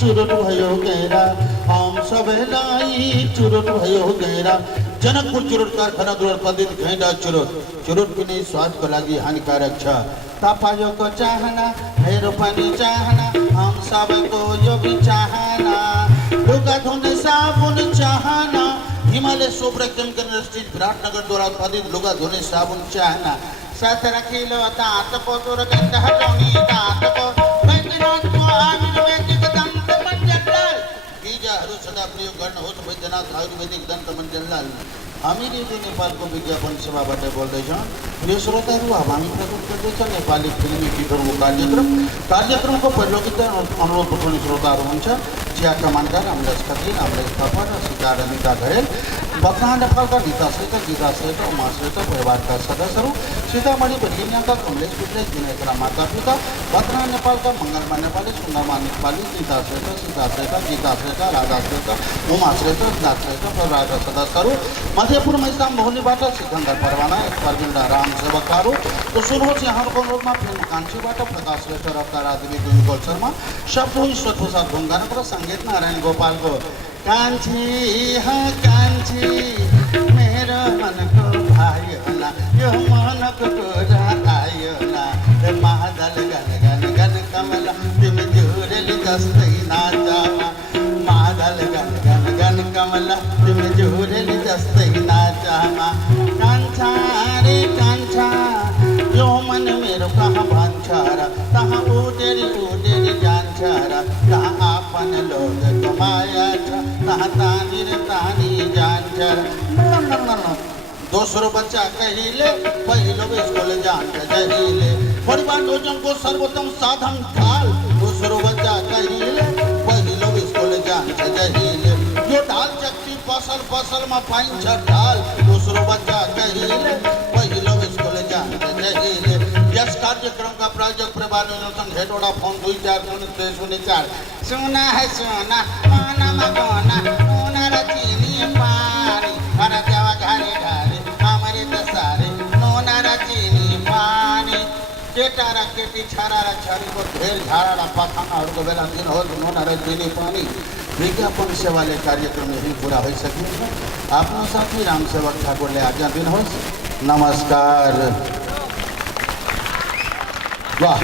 चुरुट भयो गैरा हम सब लाई चुरुट भयो गैरा जनकपुर चुरुट कारखाना द्वारा उत्पादित घेंडा चुरुट पिने स्वास्थ्य को लागि हानिकारक छ। तपाईं को चाहना मेरो पनि चाहना हम सबको यो भी चाहना लुगा धुने साबुन चाहना हिमालय सोब्रा केमिकल इंडस्ट्रीज विराटनगर द्वारा उत्पादित लुगा धुने साबुन चाहना 17 किलो दाँत पोतुर गन्ध हटाउने दाँत को वैद्यनाथको आयुर्वेदिक दन्त मञ्जनलाल बीजहरू सदा प्रयोग गर्नुहोस् वैद्यनाथ आयुर्वेदिक दन्त मञ्जनलाल। हामी रेडियो नेपालको विज्ञापन सेवाबाट बोल्दैछौँ। प्रिय श्रोताहरू, अब हामी प्रस्तुत गर्दैछौँ नेपाली फिल्मी गीतहरूको कार्यक्रमको परिलोकित अनुरोध उठाउने श्रोताहरू हुन्छ चिया कमानका रामदास खत्री, रामदास थापा र सीता रमिता घरेल, बक्रा नेपालका गीता श्रेष्ठ, उमा श्रेष्ठ परिवारका सदस्यहरू, सीतामढ़ी बलिनियाका कमलेश विजय दिनेशका माता पिता, बक्रा नेपालका मङ्गलमा नेपाली, सुन्दरमा नेपाली, गीता श्रेष्ठ, राधा श्रेष्ठ, उमा श्रेष्ठ, नाथ श्रेष्ठ परिवारका सदस्यहरू, मध्यपुर मैसाम मोहलीबाट सिकन्दर परवाना, परविन्दा राम सेवकहरू तो सुन्नुहोस् यहाँहरूको अनुरोधमा फिल्म कान्छीबाट प्रकाश श्रेष्ठ र तारादेवी गुन्जोल शर्मा, शब्द हो ईश्वर प्रसाद ढुङ्गानाको र सङ्गीत नारायण गोपालको। कान्छी कान्छी मेरो मनको भाइ होला यो मनको कुरा आयो ना मादल गन गन गन कमला तिमी जुरेली जस्तै नाचामा मादल गन गन गन कमला तिमी जुरेली जस्तै नाचामा कान्छा रे कान्छा यो मन मेरो कहाँ भन्छ र तहाँ उडेरी जान्छ र तहाँ आपन लोकको माया छ तहाँ तानी रे तानी जान्छ र दोस्रो बच्चा कहिले पहिलो स्कुल जान्छ जहिले परिवार भोजनको सर्वोत्तम साधन ढाल दोस्रो बच्चा कहिले पहिलो स्कुल जान्छ जहिले यो ढाल चक्की पसलमा पाइन्छ ढाल दोस्रो बच्चा कहिले पहिलो स्कुल जान्छ जहिले। यस कार्यक्रमका प्रायोजक प्रभार निरंजन हेटोडा फोन 24 सुना है सुना मनमा गना उना र चिनी पानी हर देवा घारी घारी हमारी दसारे नोना र चिनी पानी केटा र केटी छारा र छरीको धेर झाडा र पखानाहरूको बेला दिनुहोस् नोना र चिनी पानी। विज्ञापन सेवाले कार्यक्रम यही पूरा भइसकेको छ। आफ्नो साथी रामसेवक ठाकुरले आज्ञा दिनुहोस्। नमस्कार। वाह।